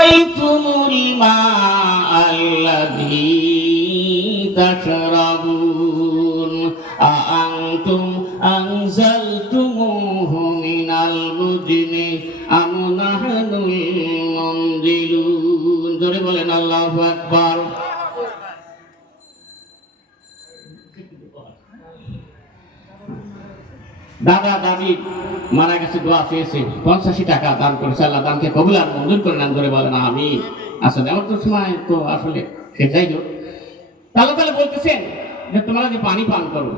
আরাইতুমুল মা'আল্লাযী তাশরাবুন আ'আনতুম আনজালতুমুহু মিনাল মুজনি আম নাহনুল মুনজিলুন। জোরে বলেন আল্লাহু আকবার। দাদা দাদি মারা গেছে, দোয়া চেয়েছে, 85 টাকা দান করেছে, আল্লাহ দানকে কবুল আর মঞ্জুর করে নেন। ধরে বলেন আমিন। আসলে আমার তো সময় তো আসলে সে যাই হোক, আল্লাহ তাআলা বলতেছেন যে তোমরা যে পানি পান করো,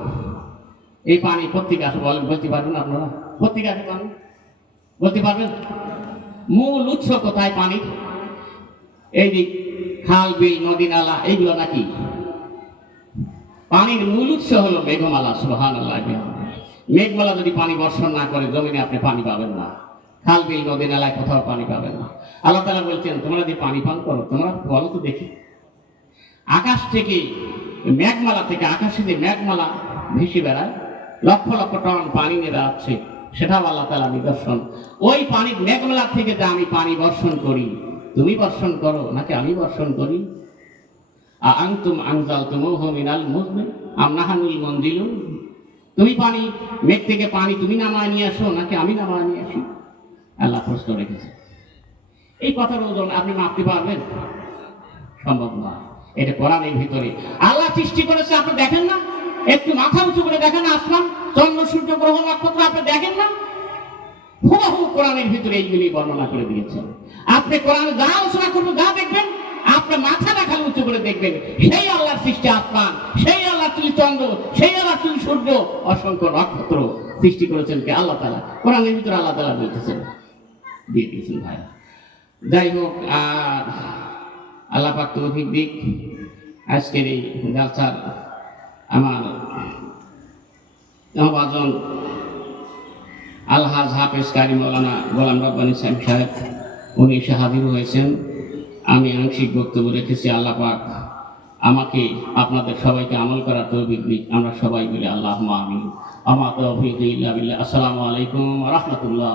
এই পানি প্রত্যেকে আসে বলেন, বলতে পারবেন আপনারা? প্রত্যেকে আসে পানি বলতে পারবেন? মূল উৎস কোথায় পানি? এই যে খাল বিল নদী নালা এইগুলো নাকি? পানির মূল উৎস হলো মেঘমালা। সুবহানাল্লাহ। মেঘমালা যদি পানি বর্ষণ না করে জমিনে আপনি পানি পাবেন না, খাল বিল নদী নালায় কোথাও পানি পাবেন না। আল্লাহ তাআলা বলছেন তোমরা যে পানি পান করো, তোমরা বলো তো দেখি, আকাশ থেকে মেঘমালা থেকে, আকাশে যে মেঘমালা ভেসে বেড়ায়, লক্ষ লক্ষ টন পানি নিয়ে বেড়াচ্ছে, সেটাও আল্লাহ তাআলা নিদর্শন। ওই পানি মেঘমালা থেকে যে আমি পানি বর্ষণ করি, তুমি বর্ষণ করো নাকি আমি বর্ষণ করি? আ'আনতুম আনজালতুমুহু মিনাল মুজনি আম নাহনুল মুনজিলুন। তুমি পানি, মেঘ থেকে পানি তুমি নামায় নিয়ে আসো নাকি আমি নামায় নিয়ে আসি? আল্লাহ প্রশ্ন রেখেছে। এই কথার ওজন আপনি মাপতে পারবেন? সম্ভব না। এটা কোরআনের ভিতরে আল্লাহ সৃষ্টি করেছে, আপনি দেখেন না? একটু মাথা উঁচু করে দেখেন আসমান, চন্দ্র সূর্য গ্রহ নক্ষত্র আপনি দেখেন না? হুবহু কোরআনের ভিতরে এইগুলি বর্ণনা করে দিয়েছেন। আপনি কোরআনে যা আলোচনা করবেন, যা দেখবেন, আপনার মাথা দেখালে উঁচু করে দেখবেন, সেই আল্লাহর সৃষ্টি আসমান, সেই আল্লাহ তুলি চন্দ্র, সেই আল্লাহ তুলি সূর্য, অসংখ্য নক্ষত্র সৃষ্টি করেছেন কে? আল্লাহ তাআলা। কোরআনের ভিতরে আল্লাহ তাআলা বলতেছেন, দিয়ে দিয়েছেন ভাই। যাই হোক, আর আল্লাহ পাক তৌফিক দিক, আজকের এই জালসার আমার নওয়াজন আলহাজ হাফেজ কারি মৌলানা গোলাম রব্বানী সাহেব, উনি এসে হাজির হয়েছেন। আমি আংশিক বক্তব্য রেখেছি। আল্লাহ পাক আমাকে আপনাদের সবাইকে আমল করার তৌফিক দিক। আমরা সবাই বলি আল্লাহুম্মা আমিন। আমা তাওফীক ইল্লা বিল্লাহ। আসসালামু আলাইকুম ওয়া রাহমাতুল্লাহ।